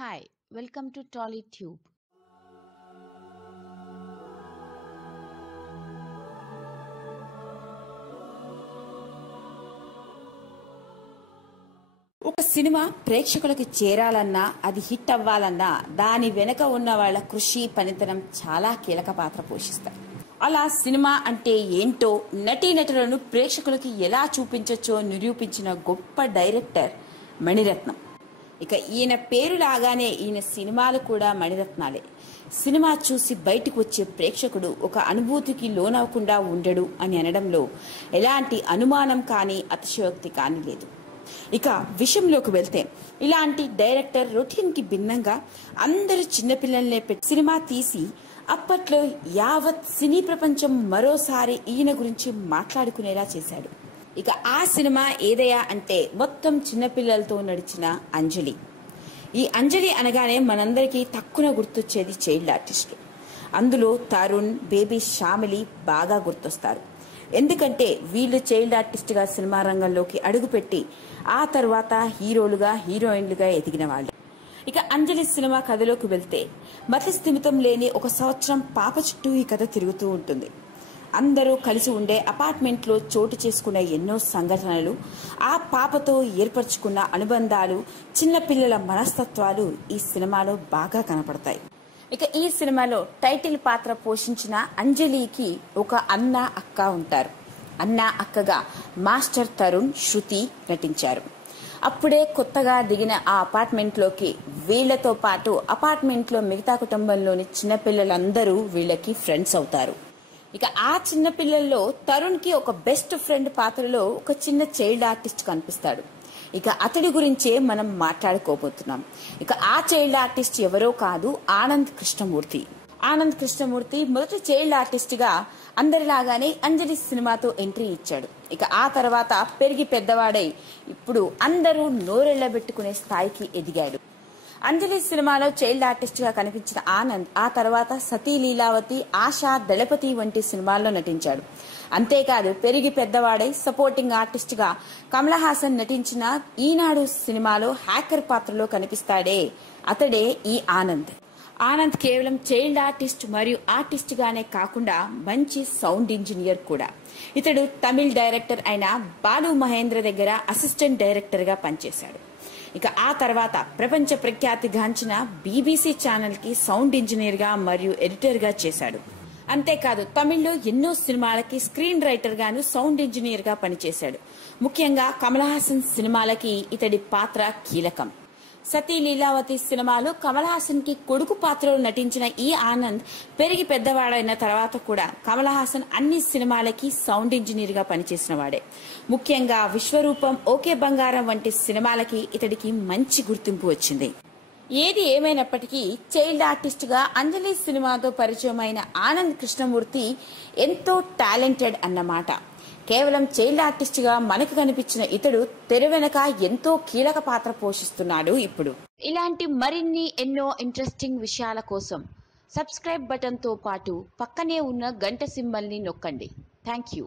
Hi, welcome to TollyTube. ఒక cinema ప్రేక్షకులకు చేరాలన్నా అది హిట్ అవ్వాలన్నా దాని వెనుక ఉన్న వాళ్ళ కృషి పనితనం చాలా కీలక పాత్ర పోషిస్తాయి అలా సినిమా అంటే ఏంటో నటీనటులను ప్రేక్షకులకి ఎలా చూపించచ్చో నిరూపించిన గొప్ప డైరెక్టర్ మణిరత్నం ఇక ఈయన పేరు లాగానే ఈయన సినిమాలు కూడా మణిరత్నాలే. సినిమా చూసి బయటకు వచ్చే ప్రేక్షకుడు ఒక అనుభూతికి లోనవకుండా ఉండడు అని అనడంలో ఎలాంటి అనుమానం కానీ అతిశయోక్తి కానీ లేదు. ఇక విషయంలోకి వెళ్తే ఇలాంటి డైరెక్టర్ రొటీన్కి భిన్నంగా అందరు చిన్నపిల్లల్నే పెట్టి సినిమా తీసి అప్పట్లో యావత్ సినీ ప్రపంచం మరోసారి ఈయన గురించి మాట్లాడుకునేలా చేశాడు. ఇక ఆ సినిమా ఏదయా అంటే మొత్తం చిన్నపిల్లలతో నడిచిన అంజలి. ఈ అంజలి అనగానే మనందరికీ తక్కువ గుర్తొచ్చేది చైల్డ్ ఆర్టిస్ట్. అందులో తరుణ్ బేబీ శ్యామిలి బాగా గుర్తొస్తారు. ఎందుకంటే వీళ్ళు చైల్డ్ ఆర్టిస్ట్గా సినిమా రంగంలోకి అడుగుపెట్టి ఆ తర్వాత హీరోలుగా హీరోయిన్లుగా ఎదిగిన వాళ్ళు. ఇక అంజలి సినిమా కథలోకి వెళ్తే మతి స్థిమితం లేని ఒక సంవత్సరం పాప చుట్టూ ఈ కథ తిరుగుతూ ఉంటుంది. అందరూ కలిసి ఉండే అపార్ట్మెంట్లో చోటు చేసుకున్న ఎన్నో సంఘటనలు ఆ పాపతో ఏర్పరచుకున్న అనుబంధాలు చిన్నపిల్లల మనస్తత్వాలు ఈ సినిమాలో బాగా కనపడతాయి. ఇక ఈ సినిమాలో టైటిల్ పాత్ర పోషించిన అంజలికి ఒక అన్న అక్క ఉంటారు. అన్న అక్కగా మాస్టర్ తరుణ్ శృతి నటించారు. అప్పుడే కొత్తగా దిగిన ఆ అపార్ట్మెంట్లోకి వీళ్ళతో పాటు అపార్ట్మెంట్లో మిగతా కుటుంబంలోని చిన్నపిల్లలందరూ వీళ్ళకి ఫ్రెండ్స్ అవుతారు. ఇక ఆ చిన్న పిల్లల్లో తరుణ్కి ఒక బెస్ట్ ఫ్రెండ్ పాత్రలో ఒక చిన్న చైల్డ్ ఆర్టిస్ట్ కనిపిస్తాడు. ఇక అతడి గురించే మనం మాట్లాడుకోబోతున్నాం. ఇక ఆ చైల్డ్ ఆర్టిస్ట్ ఎవరో కాదు ఆనంద్ కృష్ణమూర్తి. ఆనంద్ కృష్ణమూర్తి మొదటి చైల్డ్ ఆర్టిస్ట్గా అందరిలాగానే అంజలి సినిమాతో ఎంట్రీ ఇచ్చాడు. ఇక ఆ తర్వాత పెరిగి పెద్దవాడై ఇప్పుడు అందరూ నోరెళ్ళబెట్టుకునే స్థాయికి ఎదిగాడు. అంజలి సినిమాలో చైల్డ్ ఆర్టిస్ట్గా కనిపించిన ఆనంద్ ఆ తర్వాత సతీ లీలావతి ఆశా దళపతి వంటి సినిమాల్లో నటించాడు. అంతేకాదు పెరిగి పెద్దవాడై సపోర్టింగ్ ఆర్టిస్ట్గా కమల్ హాసన్ నటించిన ఈనాడు సినిమాలో హ్యాకర్ పాత్రలో కనిపిస్తాడే అతడే ఈ ఆనంద్. ఆనంద్ కేవలం చైల్డ్ ఆర్టిస్ట్ మరియు ఆర్టిస్ట్ గానే కాకుండా మంచి సౌండ్ ఇంజనీర్ కూడా. ఇతడు తమిళ్ డైరెక్టర్ అయిన బాలు మహేంద్ర దగ్గర అసిస్టెంట్ డైరెక్టర్గా పనిచేశాడు. ఇక ఆ తర్వాత ప్రపంచ ప్రఖ్యాతి గాంచిన బీబీసీ ఛానల్కి సౌండ్ ఇంజనీర్గా మరియు ఎడిటర్గా చేశాడు. అంతేకాదు తమిళ్ళో ఎన్నో సినిమాలకి స్క్రీన్ రైటర్ గాను సౌండ్ ఇంజనీర్గా పనిచేశాడు. ముఖ్యంగా కమల్ హాసన్ సినిమాలకి ఇతడి పాత్ర కీలకం. సతీ లీలావతి సినిమాలో కమల్ హాసన్కి కొడుకు పాత్రలో నటించిన ఈ ఆనంద్ పెరిగి పెద్దవాడైన తర్వాత కూడా కమల్ హాసన్ అన్ని సినిమాలకి సౌండ్ ఇంజనీర్గా పనిచేసిన వాడే. ముఖ్యంగా విశ్వరూపం ఓకే బంగారం వంటి సినిమాలకి ఇతడికి మంచి గుర్తింపు వచ్చింది. ఏది ఏమైనప్పటికీ చైల్డ్ ఆర్టిస్ట్గా అంజలి సినిమాతో పరిచయమైన ఆనంద్ కృష్ణమూర్తి ఎంతో టాలెంటెడ్ అన్నమాట. కేవలం చైల్డ్ ఆర్టిస్ట్గా మనకు కనిపించిన ఇతడు తెర వెనక ఎంతో కీలక పాత్ర పోషిస్తున్నాడు ఇప్పుడు. ఇలాంటి మరిన్ని ఎన్నో ఇంట్రెస్టింగ్ విషయాల కోసం సబ్స్క్రైబ్ బటన్తో పాటు పక్కనే ఉన్న గంట సింబల్ని నొక్కండి. Thank you